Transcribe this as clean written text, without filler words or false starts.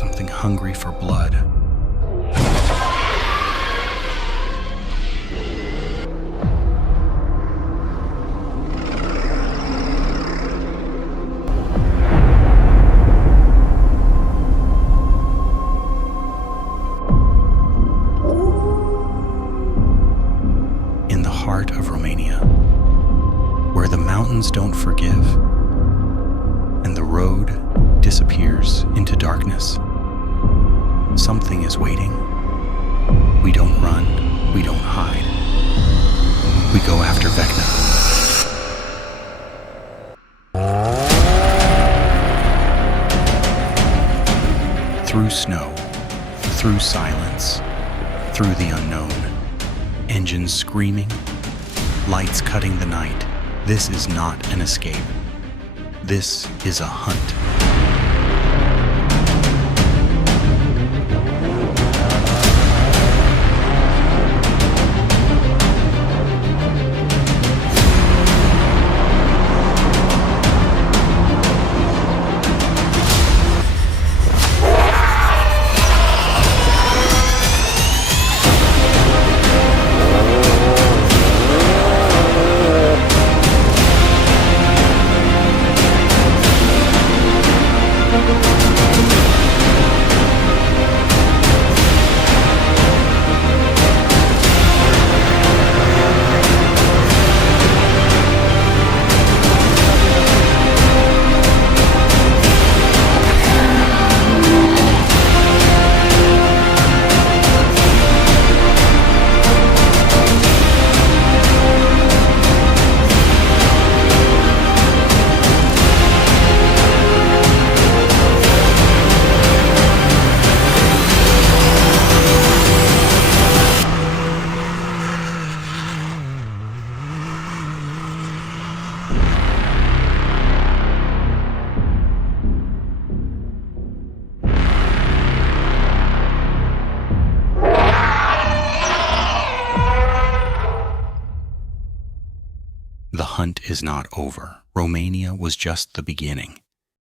something hungry for blood. In the heart of Romania, where the mountains don't forgive and the road disappears into darkness, something is waiting. We don't run, we don't hide. We go after Vecna. Through snow, through silence, through the unknown. Engines screaming, lights cutting the night. This is not an escape. This is a hunt. The hunt is not over. Romania was just the beginning.